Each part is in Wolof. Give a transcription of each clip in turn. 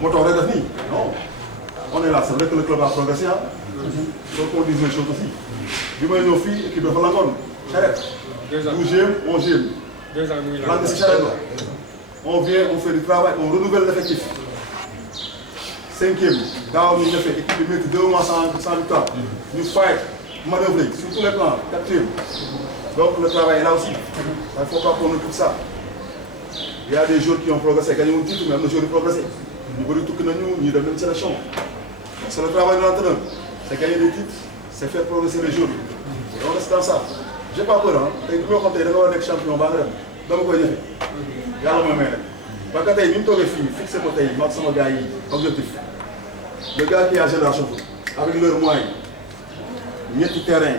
moo tax rek def nii non on est là c'est vrai que le club a progressé ah. donc on dit les choses aussi bi may ñëw fii équipe dafa langoon charrette. 12e 11e. 2 ans muy lan si charrette la. on vient on fait du travail on renouvelle l'effectif. 5e daaw ñu defee équipe bi métti 2 mois sans victoire. ñu fight manœuvre sur tous les plans 4e. donc le travail est là aussi. il ne faut pas qu'on oublie ça. il y a des joueurs qui ont progressé gagné un titre mais am na joueurs yu progressé. ñu bëri tukki nañu ñii dem nañu sélection. c'est le travail de l'entraîneur. c'est gagner des titres c'est faire progresser les joueurs. et on reste dans ça. j'ai pas peur ah tey bi ma xam tey da nga war a nekk champion baa nga dem dama koy jëfe yàlla mooy may rek. parce que tey bi ñu toogee fii fixé ko tey mag sama gars yi objectif le gars qui a génération foot avec leurs moyens ñetti terrain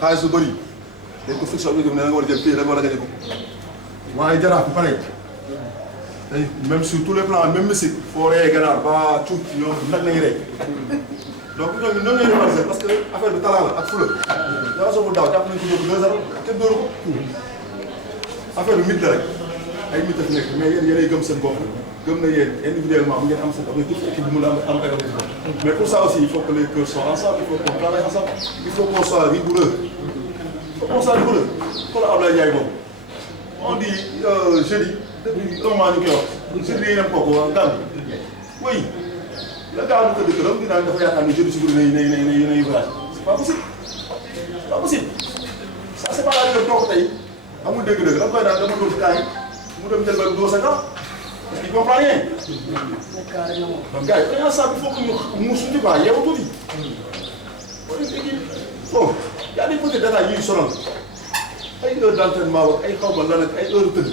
xaalis bu bëri dañ ko fixé objectif ne da nga war a jël fii da nga war a gagné ko. waaye jaraaf bi pareil tey même sur tous les plans même musique foo reyee ganaar ba cuut ñoom nag nañu rey donc ñooñu ñoom ñooy rivaliser parce que affaire bi talent la ak fula. dara soo ko daaw jàpp nañu ko jóg 2-0 kenn dóoru ko affaire bi mythe la rek ay mythe a fi nekk mais yéen yéenay gëm seen bopp gëm na yéen individuellement bu ngeen am seen objectif équipe bi mun a am ay objectif mais pour ça aussi il faut que les cœurs soient ensemble il faut qu'on travaille ensemble il faut qu'on soit rigoureux il faut qu'on soit rigoureux xoolal Abdoulaye Ndiaye boobu on dit jeudi depuis un mois ñu koy wax jeudi dañuy dem kooku Gambie oui le gars bu tëdd këram di naan dafa yaakaar ni jeudi si guddi nay voyage c'est pas possible c'est pas possible ça c'est pas la rigueur toog tey amul dégg-dégg da nga koy daan dama doon kaay mu dem jël ba doo sa gars parce qu'il comprend rien donc gars yi dañoo sàmm il faut que ñu muus tuuti quoi yeewu tuuti bon y a des petits détails yuy sonal ay heure d'entraînement ak ay xaw ma lan ak ay heure tëdd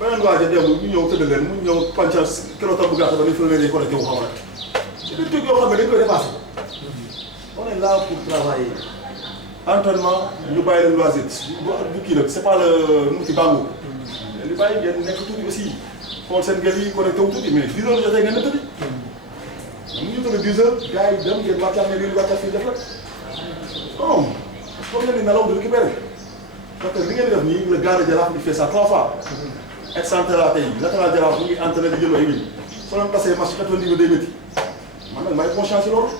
beneen waa ja dem ñu ñëw tëdd leen mu ñëw panca keroog tam bu gàtt ba ni filmé dañ ko rek yow xaw rek c'est des trucs yoo xam ne dañ koy dépassé on est là pour travailler entraînement ñu bàyyi leen loisir bu kii nag c'est pas le nu mu ci bàngu li bàyyi ngeen nekk tuuti aussi xool seen ngeen yi connecté wu tuuti mais 10 heures jotee ngeen na tëddi mu ñu tëdd 10 heures gars yi dem ngeen wàccaat ne lii wàccaat fii def la non comme ngeen di nelaw di récupérer parce que li ngeen di def nii le gars de Jaraaf il fait ça 3 fois excentré la tey latéral Jaraaf mu ngi entraîné di jël ay wii soo leen passé match 90 minutes day métti man nag may conscience ci loolu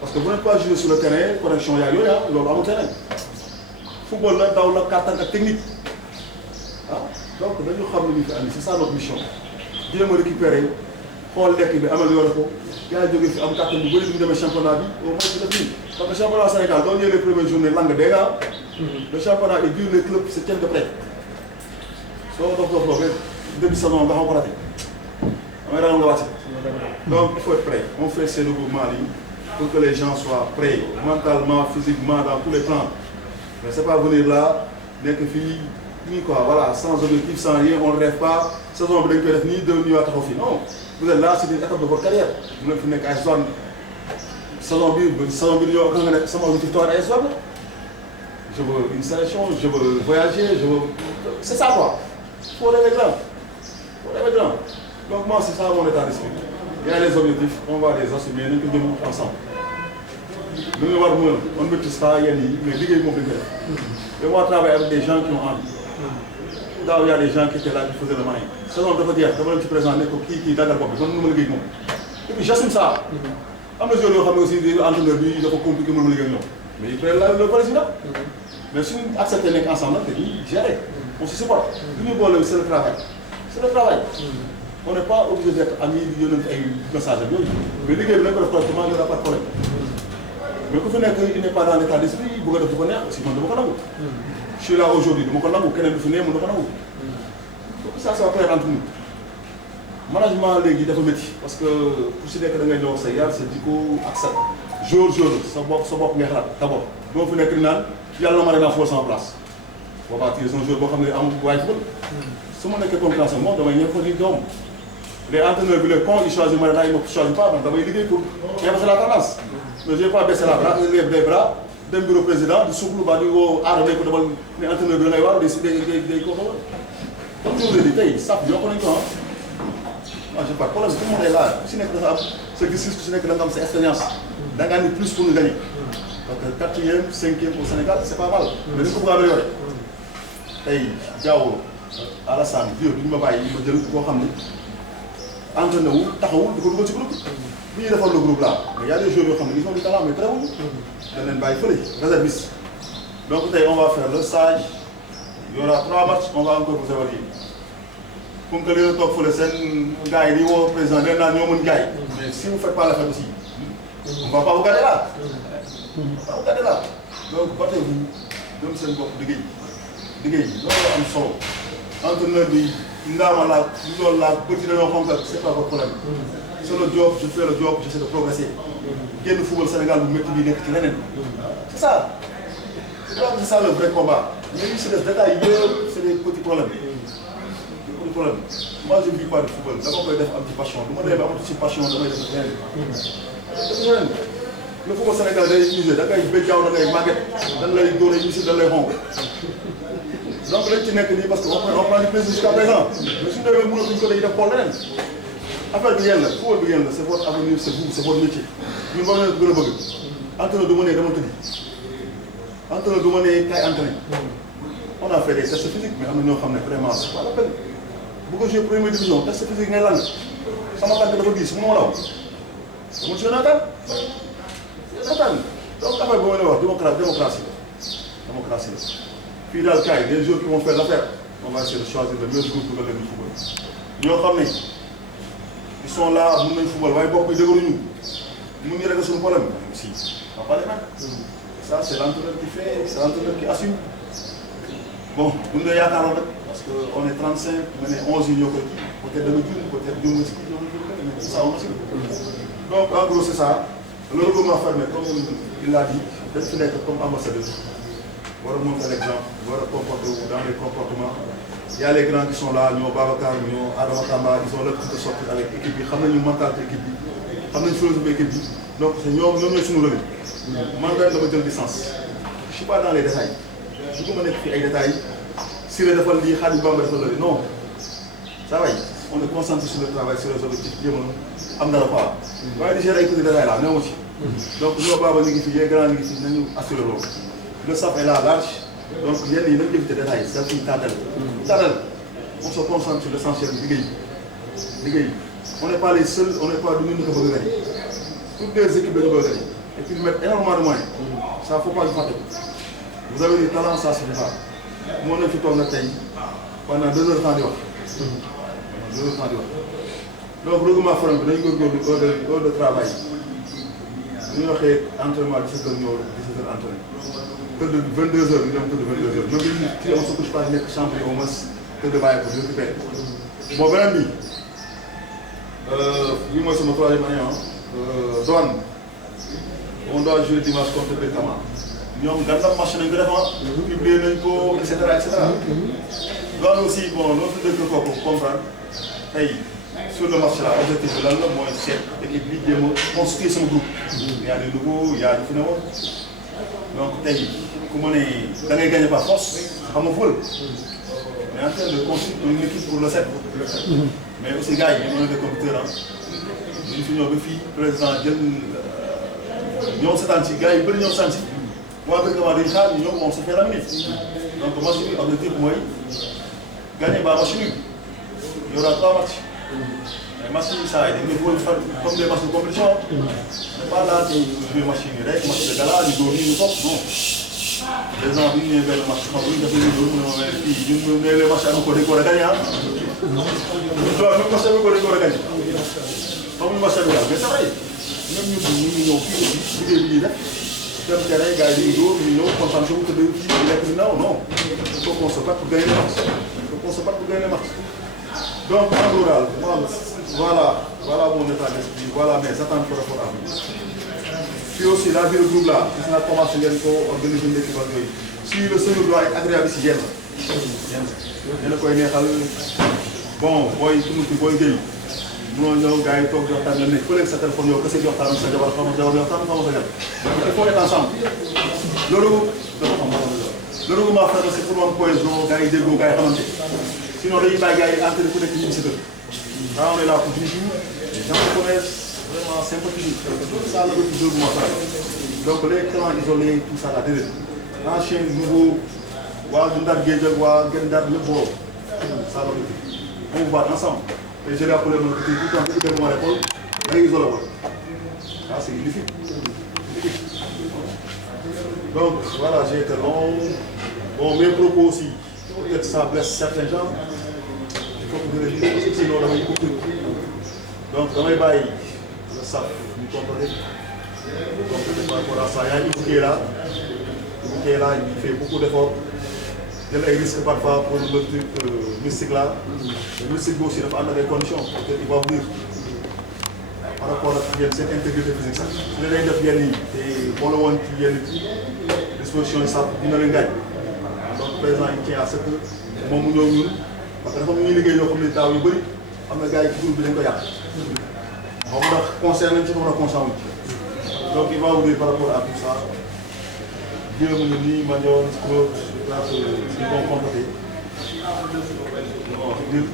parce que vous n'êtes pas joué sur le terrain connexion yaa yooyu ah loolu amul terrain football la daw la kàttan ak technique ah donc dañu xam ne ñu fi andi c'est ça notre mission jéem a récupérer xool lekk bi amélioré ko yaa jógee fi am kàttan bu bëri bu ñu demee championnat bi au moins def nii parce que championnat Sénégal doo ñëwee les premières journées lang dégg le championnat est dur les clubs se tiennent de près soo dof rek début saison nga xam ko raté damay ragal nga wàcce donc il faut être prêt on fait ces regroupements yi pour que les gens soient prêts mentalement physiquement dans tous les plans mais c'est pas venir là nekk fii nii quoi voilà sans objectif sans rien on ne rêve pas saison bi dañ koy def nii deux ñëwaat taxaw fii non vous êtes là c'est une étape de votre carrière bu leen fi nekk ay zone saison bi di ñëw nga ne sama objectif toog ay zone je veux une sélection je veux voyager je veux c'est ça quoi faut rêver grand donc moi c'est ça mon état d'esprit il y a les objectifs on va les assumer nañ ko jëm ensemble li nga war mooy on maîtrise pas yenn yi mais liggéey moom dañ koy def et moi travaille avec des gens qui ont envie daaw y a des gens qui étaient là qui faisaient le moyen saison dafa jeex dama leen ci présent ne ko kii daggal bopp bi man mënuma liggéey moom et puis j'assume ça am na joueurs yoo xam ne aussi entraîneur bi dafa compliqué mënuma liggéey ak ñoom mais il faut le président mais suñu accepté nekk ensemble nag dañuy gérer on se supporte li ñu boole c'est le travail on n'est pas obligé d'être amis di yónnante ay messages ak yooyu mais liggéey bi nañ ko def correctement y aura pas de problème mais ku fi nekk il n'est pas dans l'état d'esprit bëgg a def du ko neex aussi man dama ko nangu je suis là aujourd'hui dama ko nangu keneen du fi ne mën na ko nangu donc ça va clair entre nous management léegi dafa métti parce que ku si nekk da ngay ñëw sa yar sa jikko ak sa jour sa bopp ngay xalaat d'abord doo fi nekk di naan yàlla na ma naa fool sama place boobaa tu es un joueur boo xam ne am waaye ci su ma nekkee concurrence moom damay ñëw ko di doom les entraîneurs bi les cons ils choisissent ma ne il me choisit pas man damay liggéey pour inverser la tendance mais j'ai pas baissé les bras dem bureau président di suuflu ba di woo aarale ko demal ne entraîneur bi da ngay war day ko xool comme je vous l'ai dit tey saf yokk nañu ko ah j'ai pas de problème tout le monde est là ku si nekk dafa am sa gis-gis ku si nekk da nga am sa expérience da nga andi plus pour nous gagner parce que 4e 5e au Sénégal c'est pas mal mais dañ ko bëgg a améliorer tey Diao Alassane Diop duñu ma bàyyi ma jël koo xam ne entraîné wu taxawul di ko dugal ci groupe bi ñuy defar le groupe là mais y a des joueurs yoo xam ne ils ont du talent mais très wuñu dañ leen bàyyi fële réserviste donc tey on va faire le stage il y aura 3 matchs on va encore vous évaluer comme que li nga toog fële seen gars yi di woo président nee naa ñoo mën gars yi mais si vous faites pas l'affaire aussi on va pas vous garder là on va pas vous garder là donc battez-vous dem seen bopp liggéey loolu am solo entraîneur bi ndaama la loolu la bëti dañoo xonk c'est pas votre problème c'est le job je fais le job j'essaie de progresser génn football Sénégal bu métti bi nekk ci leneen c'est ça c'est ça le vrai combat mais li si des détails yëpp c'est des petits problèmes moi je ne vis pas de football dama koy def am ci passion du ma demee ba am ci passion damay def leneen le football Sénégal day usé da ngay béjjaaw da ngay màgget dañ lay dóore ñu si dañ lay xonk donc lañ ci nekk nii parce que on prend du plaisir jusqu'à présent mais suñu demee mënatuñ ko dañuy def xool leneen affaire bi yéen la football bi yéen la c'est votre avenir c'est vous c'est votre métier ñun war nañu gën a bëgg entraîneur du ma nee dama tëddi entraîneur du ma nee kay entraîné on a fait des tests physiques mais am na ñoo xam ne vraiment c'est pas la peine bu ko jouer première division test physique ngay lang sama tànk dafa diis mu ma law dama ci naataan donc affaire bi ma ne wax démocratie la fii daal kaay les joueurs qui vont faire l'affaire on va essayer de choisir le meilleur groupe pour le football ñoo xam ne ils sont là mën nañu football waaye bopp yi dëgëruñu mën ñu régler suñu problème aussi on va pas les mettre ça c'est l'entraîneur qui fait c'est l'entraîneur qui assume bon bu ñu la yaakaaroon rek parce que on est 35 nga ne 11 yi ñoo koy peut-être dama juum peut-être juum nga si kii mais c'est ça on assume donc en gros c'est ça le regroupement fermé comme il l'a dit dañ fi nekk comme ambassadeur war a montrer l'exemple war a comporter wu dans les comportements il y a les grands qui sont là ñoo Babacar ñoo Adama Tamba ils ont l'habitude de sortir avec équipe bi xam nañu mentalité équipe bi xam nañu philosophie équipe bi donc ñoom ñooy suñu relais man daal dama jël distance je suis pas dans les détails du ko ma nekk fii ay détails Siré defal lii Khadim Bamba defal la non ça va on est concentré sur le travail sur les objectifs jéem a am dara quoi waaye di gérer ay petits détails là néew ma ci donc ñoo Baba ñu ngi fi yee grand ñu ngi fi nañu assurer loolu le staff est là large donc yenn yi nañu éviter détails daf ciy tànnal on se concentre sur l'essentiel liggéey on n'est pas les seuls on n'est pas du ñu ko bëgg a gagner toutes les équipes dañu bëgg a gagner et puis mettre énormément de moyens ça faut pas le fàtte vous avez du talent ça suffit pas moo nañ fi toog nag tey pendant 2 heures temps di wax donc regroupement forum bi dañu góorgóorlu heure de travail bu ñu waxee entraînement 17 heures ñëw 17 heures entraîné tëdd 22 heures ñu dem tëdd 22 heures ñoo ngi ci on se couche pas nekk champion au moins tëdd bàyyi ko ñu récupéré bon beneen bi bii mooy sama 3e année douane on doit jouer dimanche contre Berkama ñoom gànnaaw marché nañ ko def publier nañ ko et cetera et cetera douane aussi bon loolu fi dëkk kooku comprendre tey sur le marché là objectif bi lan la mooy seet équipe bi jéem a constituer sama groupe. y a des nouveaux y a ñu fi ne woon donc tey ku ma ne da ngay gagner par force xam nga fël mais en termes de constituer une équipe pour le 7. mais aussi gars yi ñoo des compétiteurs ñu fi ñëw ba fii président jël ñoom seetaan si gars yi bëri ñoom seetaan si waa Berkama dañuy xaar ñoom on se fait laminer donc match bi objectif mooy gagner ba match nul il y aura 3 matchs. mais match yi saa yi dañuy bëggoon faire comme des matchs de compétition mais pas là de jouer match yi rek match de gala di dóor nii ñu topp non les gens bi ñu ñëwee benn match xam nga bu ñu defee nii dóor mu ne ma mais fii ñun ñu ne les matchs am ko dañ ko war a gagner ah. ñun doy même match am ko dañ ko war a gagner xamuñu match bi daal mais c'est vrai même ñun ñu ngi ñëw fii aussi liggéey bi ñuy def dem terrain gars yi dañuy dóor ñu ñëw concentré wu tëdd fii di lekk di naaw non il faut qu'on se batte pour gagner les matchs il faut qu'on se batte pour gagner les matchs. Donc en rural, voilà mon état d'esprit, voilà mes attentes par rapport à vous. Puis aussi la vie de groupe là, gis naa commencé ngeen ko organiser l'équipe ak yooyu. Si le séjour doit être agréable si yéen la koy neexal bon booy tuuti booy géey munoo ñëw gars yi toog di waxtaan nga nekk fële sa téléphone yow kese di waxtaan sa jabar xaw ma jabar yow tam xaw ma sa jabar. Il faut être ensemble. loolu dafa xam le regroupement fermé c'est pour moom cohésion gars yi déggoo gars yi xamante. Sinon, les gars entrés pour les clients, là on est là pour 10 jours, les gens se connaissent vraiment sympathiques. Ça, le regroupement fermé. Donc les clans isolés, tout ça là, ancien, nouveau, Gendar Gédel, Gendar le beau, ça va on va ensemble. Et je l'ai appelé mon petit tout le temps, tout le monde répond, mais ils ont la voix. Ah, c'est illicite. Donc voilà, j'ai été long. Bon, mes propos aussi, peut-être ça blesse certains gens. Il faut que je le dise, parce que sinon, on a eu beaucoup de... Donc, dans mes bails, le SAF, nous comprenez. Donc, par rapport à ça, il y a Ibou qui est là. Ibou qui est là, il fait beaucoup d'efforts. Il y a des risques parfois pour le truc mystique là. Le mystique aussi, il a des conditions. Peut-être qu'il va venir. Par rapport à cette intégrité physique, ça. Si les gens viennent et pour le moment qui viennent, disposition de ça, ils ne le gagnent. Donc, le président, il tient à ce que moom mu ñëw ñun parce que dafa am ñuy liggéey yoo xam ne daaw yu bëri am na gars yi ci groupe bi dañ ko yàq. xaw ma ndax conseil nañ ci xaw ma conseil wuñ ci. Donc il va vous dire par rapport à tout ça. Dieu mu ne nii ma ñëwoon Claude je pense que c'est bon comporté. Bon Dieu.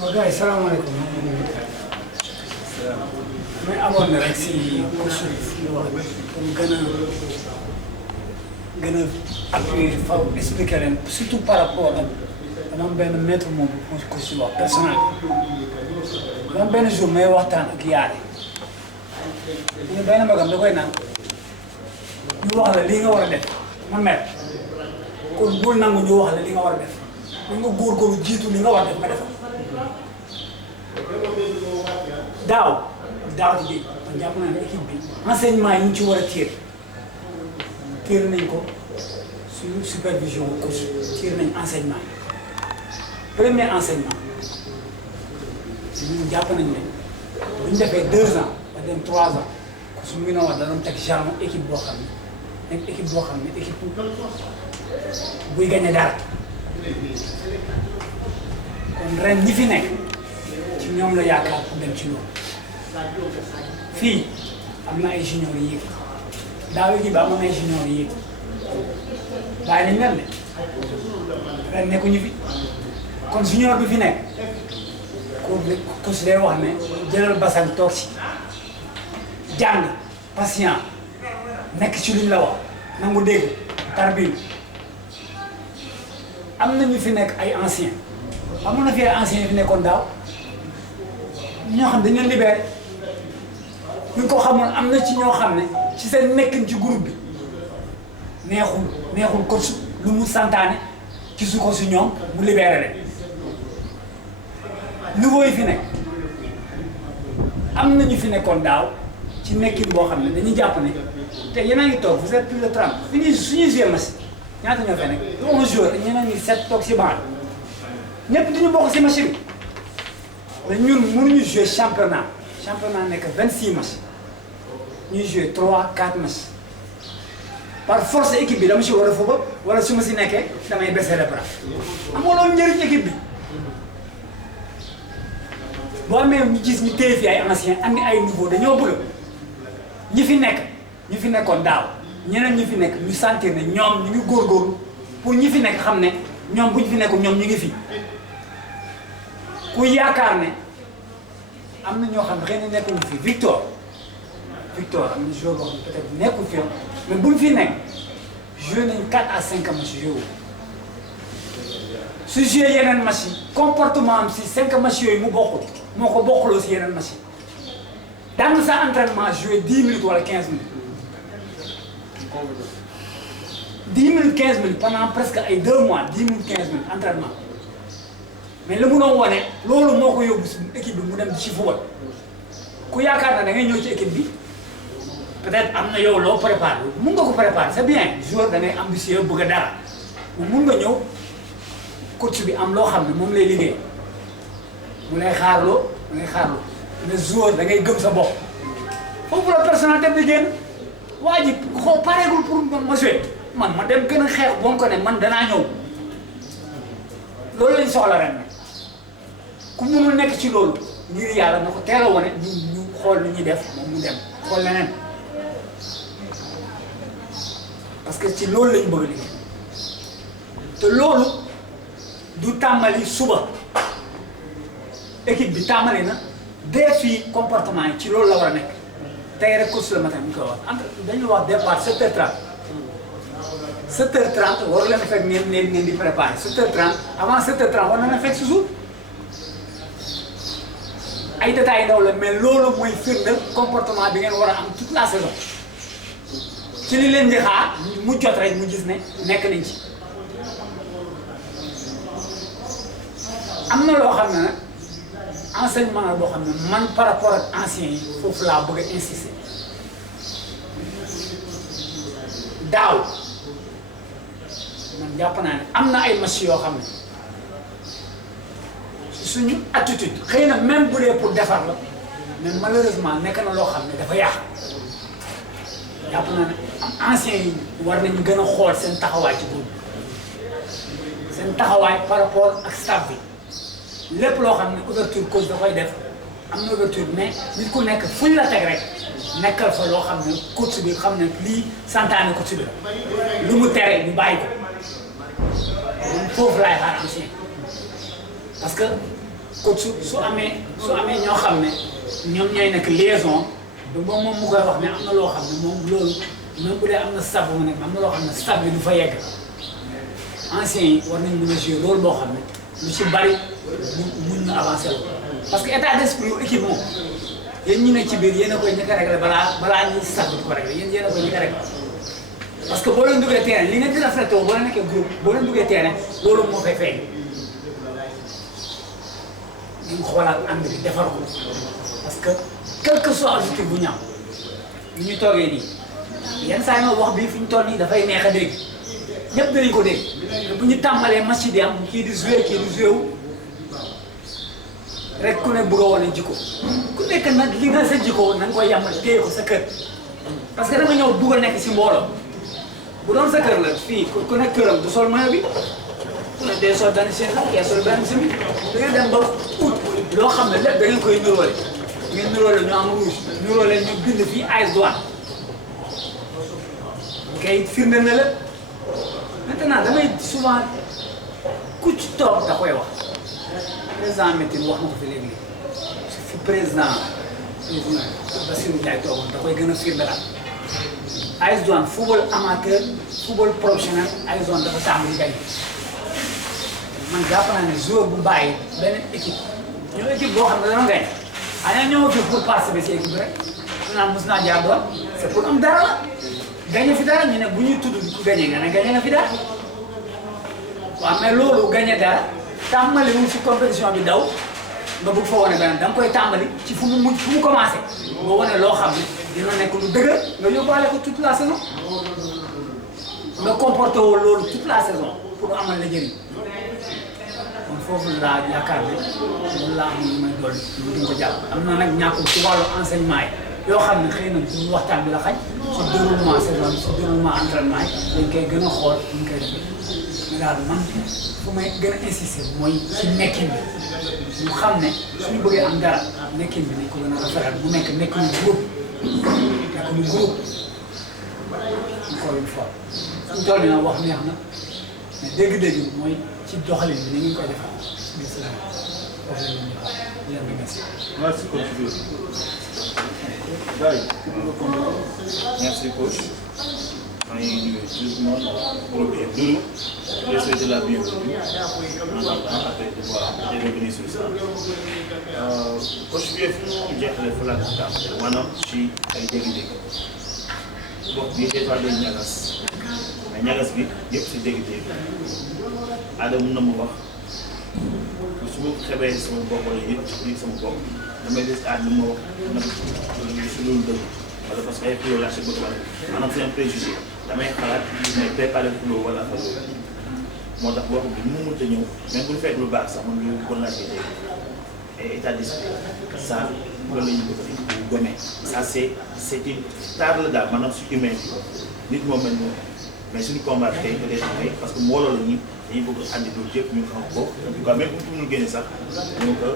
waaw gars yi salaamaaleykum. mais amoon na rek si course bi wax comme gën a appuyer fa expliquer leen surtout par rapport ak dama am benn maître moom ko si wax personnel dama am benn jour may waxtaan ak yaare ñu benn magam da koy naan ñu wax la lii nga war a def ma mer kon bul nangu ñu wax la li nga war a def da nga góorgóorlu jiitu li nga war a def nga defal daaw ci bi man jàpp naa ne équipe bi enseignement yi ñu ci war a tirer nañ ko sur supervision coach tirer nañ enseignement yi premier enseignement ñun jàpp nañ ne bu ñu defee 2 ans ba dem 3 ans su mu ngi wax danoon teg genre équipe boo xam ne nekk équipe boo xam ne équipe buy gagné dara kon ren ñi fi nekk ci ñoom la yaakaar pour dem ci loolu fii am na ay junior yi yéeg daaw yi ba amoon ay junior yi yéeg bàyyi nañ leen de ren nekkuñu fi kon junior bi fi nekk ku si day wax ne jëlal basan toog si jàng patient nekk ci luñ la wax nangu dégg tarbil am na ñu fi nekk ay anciens amoon na fi ay anciens yi fi nekkoon daaw ñoo xam dañ leen libéré ñu ko xamoon am na ci ñoo xam ne ci seen nekkin ci groupe bi neexul coach lu mu santaane ci su ko si ñoom mu libéré leen nouveau yi fi nekk am na ñu fi nekkoon daaw ci nekkin boo xam ne dañuy jàpp ne te yéen a ngi toog vous êtes plus de 30 fini suñuy joué machine ñaata ñoo fee nekk 11 joueurs ñeneen ñi 7 toog si banc ñëpp duñu bokk si machine mais ñun mënuñu jouer championnat nekk 26 matchs ñuy jouer 3 4 matchs par force équipe bi dama si war a football wala su ma si nekkee damay baisser les bras amoo loolu njëriñ équipe bi boo amee ñu gis ñu téye fi ay anciens andi ay nouveaux dañoo bëgg ñi fi nekkoon daaw ñeneen ñi fi nekk ñu sentir ne ñoom ñu ngi góorgóorlu pour ñi fi nekk xam ne ñoom bu ñu fi nekkul ñoom ñu ngi fi. ku yaakaar ne am na ñoo xam ne xëy na nekkuñu fi Victor am na joueur boo xam ne peut-être nekkul fi mais buñ fi nekk joué nañu 4 à 5 matchs joué su joué yeneen match yi comportement am si 5 matchs yooyu mu bokkul moo ko bokkuloo si yeneen match yi daan sa entraînement joué 10 minutes wala 15 minutes 10 minutes 15 minutes pendant presque ay 2 mois 10 minutes 15 minutes entraînement. mais la mënoo wane loolu moo ko yóbbu si équipe bi mu dem ci football ku yaakaar na da ngay ñëw ci équipe bi peut-être am na yow loo préparé mun nga ko préparer c'est bien joueur da ngay ambitieux bëgg a dara mais mun nga ñëw coach bi am loo xam ne moom lay liggéey mu lay xaarloo mais joueur da ngay gëm sa bopp foofu la personnalité bi génn waa ji xoo pareegul pour ma jouer man ma dem gën a xeex bon ko ne man danaa ñëw loolu lañ soxla ren ku mënul nekk ci loolu ngir yàlla na ko teel a wane ñu xool lu ñuy def moom mu dem xool leneen parce que ci loolu lañ bëgg liggéey te loolu du tàmbali suba équipe bi tàmbali na dès fii comportement yi ci loolu la war a nekk tey rek course le matin ñu koy wax entre dañuy wax départ 7h30 7h30 war leen fekk ngeen di préparer 7h30 avant 7h30 war na leen fekk si jour ay détails ndaw la mais loolu mooy firndeel comportement bi ngeen war a am toute la saison ci li leen di xaar mu jot rek mu gis ne nekk nañ ci am na loo xam ne nag enseignement la boo xam ne man par rapport ak anciens yi foofu laa bëgg a insister daaw man jàpp naa ne am na ay match yoo xam ne suñu attitude xëy na même bu dee pour defar la mais malheureusement nekk na loo xam ne dafa yàq jàpp naa ne anciens yi war nañu gën a xool seen taxawaay ci boobu seen taxawaay par rapport ak staff bi lépp loo xam ne ouverture coach da koy def am na ouverture mais nit ku nekk fuñ la teg rek nekkal fa loo xam ne coach bi xam ne lii santaane coach bi la lu mu tere ñu bàyyi ko moom foofu laay xaar ancien parce que coach su amee ñoo xam ne ñoom ñooy nekk liaison ba moom mu koy wax ne am na loo xam ne moom loolu même bu dee am na staff bu mu nekk am na loo xam ne staff bi du fa yegg anciens yi war nañ mën a jouer loolu boo xam ne lu ci bari mun na avancer la parce que état d'esprit yu équipe moom yéen ñi ne ci biir yéen a koy ñëkk a régler balaa ñuy staff bi di ko régler yéen a koy ñëkk a régler parce que boo leen duggee terrain li nga di reflété boo leen nekkee groupe boo leen duggee terrain loolu moo fay feeñ ñu xoolaat ànd bi defar ko parce que quel que soit objectif bu ñaaw ni ñu toogee nii yenn saa yi wax bii fi ñu toll nii dafay neex a dégg ñëpp danañ ko dégg te bu ñu tàmbalee match yi di am kii di joué wu rek ku ne bëgg a wane jikko ku nekk nag li nga sa jikko na nga koy yàmmal téye ko sa kër parce que dama ñëw bugg a nekk si mbooloo bu doon sa kër la fii ku nekk këram du sol maillot bi ku ne dee sol benn chaise kee sol benn semi da ngeen dem ba ut loo xam ne lépp da ngeen koy nuróole ngeen nuróole ñu am rouge nuróole ñu bind fii AS Douanes kay firnde na lépp maintenant damay souvent ku ci toog da koy wax président Métine wax na ko fi léegi fi président Bassirou Ndiaye toogoon da koy gën a firndelaat AS Douanes football amateur football professionnel AS Douanes dafa tàmbali di gañ man jàpp naa ne joueur bu bàyyi benn équipe ñoo équipe boo xam ne dama gañ ñoo ñëw fi pour participer ci équipe bi rek ñu naan mos naa jaar doon c'est pour am dara la gañe fi dara ñu ne bu ñuy tudd ku gañe nga ne gañe nga fi dara waaw mais loolu gañe dara tàmbali wu ci compétition bi daw nga bëgg fa wane benn da nga koy tàmbali ci fu mu commencé nga wane loo xam ne dina nekk lu dëgër nga yóbbaale ko toute la saison nga comporté woo loolu toute la saison pour amal la njëriñ kon foofu laa yaakaar ne loolu laa am lu may dolli lu duñ ko jàpp am na nag ñàkkul ci wàllu enseignement yi yoo xam ne xëy na ci waxtaan bi la xaj ci déroulement saison bi ci déroulement entraînement yi dañ koy gën a xool ñu koy defee mais daal man fu may gën a insister mooy ci nekkin bi ñu xam ne suñu bëggee am dara nekkin bi nañ ko gën a rafetal bu nekk nekkinu groupe encore une fois suñu tool yi nag wax neex na mais dégg-dégg bi mooy ci doxalin bi ni ngeen koy defal gis la foofu la ñuy wax leen remercier. Merci coach. Merci coach. maa ngi nuyu tout le monde groupe Doudou je souhaite la bienvenue après voilà j'ai revenu sur ça coach bi ñu jeexale fa laa tàmm maanaam ci ay dégg-dégg bopp bi des fois day ñagas mais ñagas bi yëpp si dégg-dégg Adama mun na ma wax su ma xebee sama bopp wala yëpp ci sama bopp damay gis Adama ma wax nag si loolu dëgg wala parce que ay xuloo laa si bëgg wala maanaam c'est un préjugé damay xalaat mais préparé xuloo wala affaire yooyu moo tax boo ko bi mu mënta ñëw même bu ñu fekk lu baax sax man lu bon laa koy dégg et état d'esprit ça loolu la ñu bëgg a gome ça c'est une tare la daal maanaam su humain bi nit moom mel noonu mais suñu combat tey peut-être mooy parce que mbooloo la ñi dañuy bëgg andi loolu yëpp ñu xam ko en tout cas même bu ñu génne sax ñu ko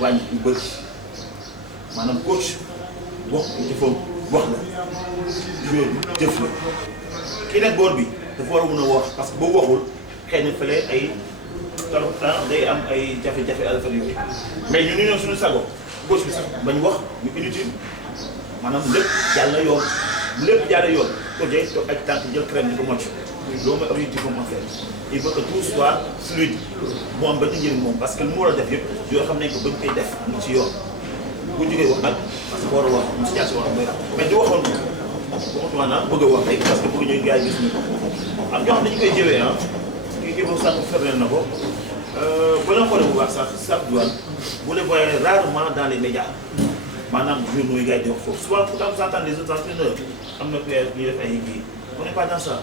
wàññi lu bëri maanaam coach wax jëfam wax la joueur bi jëf la kii nag boor bi dafa war a mën a wax parce que boo waxul xëy na fële ay temps day am ay jafe-jafe alpha yooyu mais ñu ñëw suñu sago coach bi sax bañ wax ñu inutile maanaam lépp jàll na yoon lépp jàll yoon ko jëy toog ak tànk jël crème di ko mocc loolu mooy objectif am en fait il veut que tout soit fluide mu am benn njëriñ moom parce que lu mu war a def yëpp yoo xam ne que bañ koy def mu ci yoon bu jógee wax nag parce que war a wax mu situation wax mais di waxoon waxatu maanaam bëgg a wax rek parce que bëgg ñuy gars yi gis ñu am ñoo xam ne dañu koy jëwee ah kii boobu sànq fermeel na ko ba leen xoolee bu baax sax Cheikh Douane vous les voyez rarement dans les médias maanaam journaux yi gars yi di wax foofu souvent pourtant vous entendez les autres entraîneurs am na kuy def ay kii on n'est pas dans ça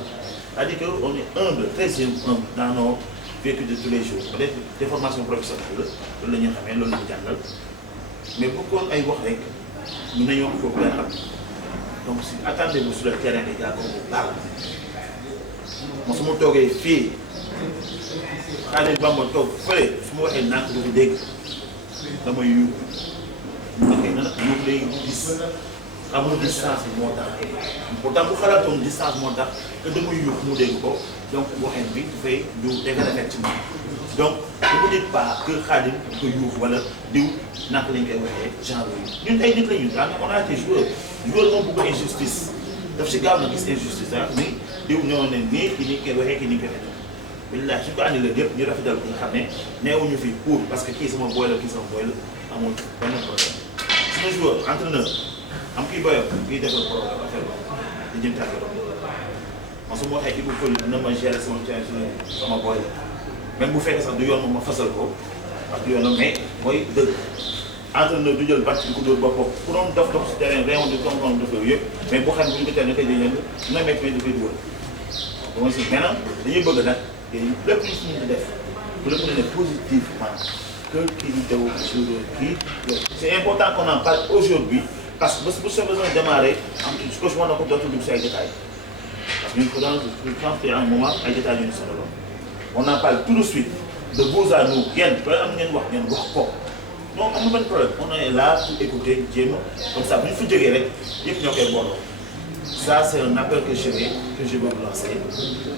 c'est-à-dire que on est humble très humble dans nos vécus de tous les jours peut-être des formations professionnelles la loolu la ñu xamee loolu la ñu jàngal mais bu ko ay wax rek mën nañoo ko foofu leer donc si attendez-vous sur le terrain les gars qu'on vous parle man su ma toogee fii Khadim Bamba toog fële su ma waxee nànk du ko dégg damay yuuxu ok na nag yuuxu léegi gis amul distance bi moo tax pourtant bu xalaatoon distance moo tax que damay yuuxu mu dégg ko donc waxeen bi dafay du dégg effectivement donc ne vous dites pas que Khadim ko yuuxu wala diw naka lañ koy waxee genre yi ñun ay nit la ñu on a été joueur moom bëgg injustice daf si gaaw na gis injustice ah ni diw ñoo ne nii ki ni koy waxee ki ni koy waxee billahi suñu ko andi la yëpp ñu rafetal ko nga xam ne neewuñu fi pour parce que kii sama boy la kii sama boy la amul benn problème suñu joueur entraîneur am kii boyam kii defal problème affaire di jëm tàggat man su ma waxee Ibou Coly dina ma gérer sama caa sama boy la même bu fekkee sax du yoon ma fasal ko parce que yoon mais mooy dëgg entraîneur du jël bàcc di ko dóor boppam ku doon dof dof si terrain réew di comprendre def yooyu yëpp mais boo xam ne bu ñu ko teel ne koy jëlee dina métti mais dafay dugal donc si maintenant dañuy bëgg nag lépp lu ñu mën def bu la mën a positivement que kii di teew sur kii c'est important qu'on en parle aujourd'hui parce que bu sa besoin démarrer am ce que je vois na ko dootul dugg si ay détails parce que ñu ko dans un moment ay détails yu ñu solo on en parle tout de suite de vous à nous yéen ba am ngeen wax ko non am na benn problème on est là pour écouter jéem comme ça bu ñu fi jógee rek yëpp ñoo koy booloo ça c'est un appel que je vais vous lancer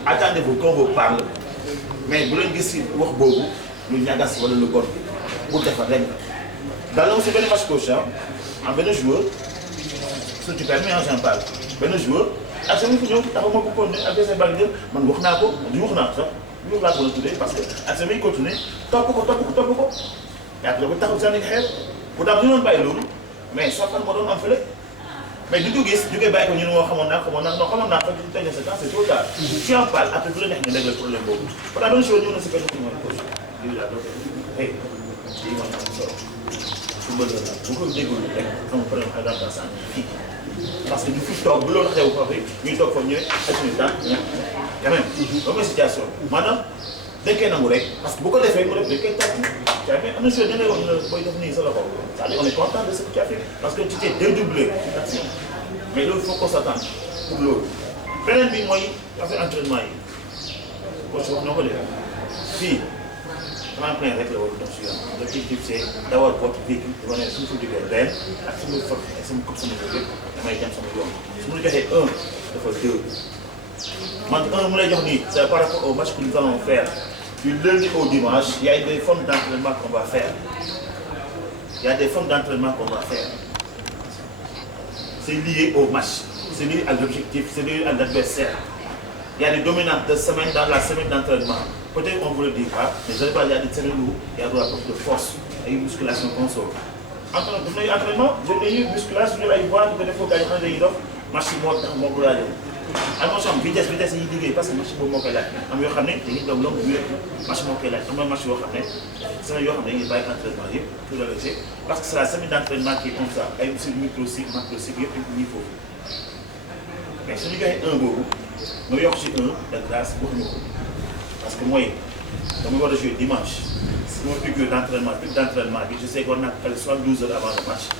attendez-vous qu'on vous parle mais bu leen gis si wax boobu lu ñagas wala lu bon pour defar rek la dans aussi benn match coach am benn joueur su tu permets j'en parle benn joueur ak sama fi ñëw taxaw ma ko continuer ak des bal man wax naa ko du wax naa ko sax lu laa ko mën a tuddee parce que ak samay continuer topp ko yaa ngi taxaw sànni xeer bu daal du doon bàyyi loolu mais soxal moo doon am fële mais du ko gis du koy bàyyi ko ñun moo xamoon naa ko tey na sa temps c'est trop tard. tu en parles après bu la neex nga régler problème boobu. kon daal benn chose ñëw na si benn mooy cause bi laa doon hey lii mooy am solo su ma la bu ko déggul rek am problème ak adaptation fii parce que du fi toog bu loolu xew foofu ñuy toog foofu ñëwee ak suñu temps quand même ba mooy situation maanaam dañ koy nangu rek parce que bu ko defee mu def dañ koy tàggu tu as fait am na chose dina wax ne booy def nii sa loxo c'est-à-dire on est content de ce que tu as fait parce que tu t'es dédoublé ci action mais loolu faut qu'on s'attende pour loolu beneen bi mooy affaire entraînement yi coach wax na ko de fii tremplin rek la war a doon si yoon l'objectif c'est d'avoir votre véhicule di wane suñu fa jógee ren ak suñu fot ak sama coupe sama yëpp damay dem sama yoon su ma la joxee un dafa deux man un mu lay jox nii c'est par rapport au match que nous allons faire du lundi au dimanche il y a des formes d'entraînement qu'on va faire c'est lié au match c'est lié à l'objectif c'est lié à l'adversaire il y a des dominantes de semaine dans la semaine d'entraînement peut-être on vous le dit pas mais il y a des semaines où il y a de la force ay musculation console entraînement dañuy musculation ñu ay voies ñu ko def foofu dañuy dañuy dox match moo tax moo ko laajee am na soo vitesse yi liggéey parce que match boobu moo koy laaj am yoo xam ne dañuy daw longue durée match moo koy laaj am na match yoo xam ne semaine yoo xam ne dañuy bàyyi entraînement yëpp pour le laisser parce que c'est la semaine d'entraînement qui est comme ça ay sur microcycle macrocycle yëpp ñu foofu mais suñu joxee un boobu nga yokk ci un de grâce waxuñu ko parce que mooy dama war a jouer dimanche si ma figure d'entraînement bi je sais qu'on a 72 heures avant le match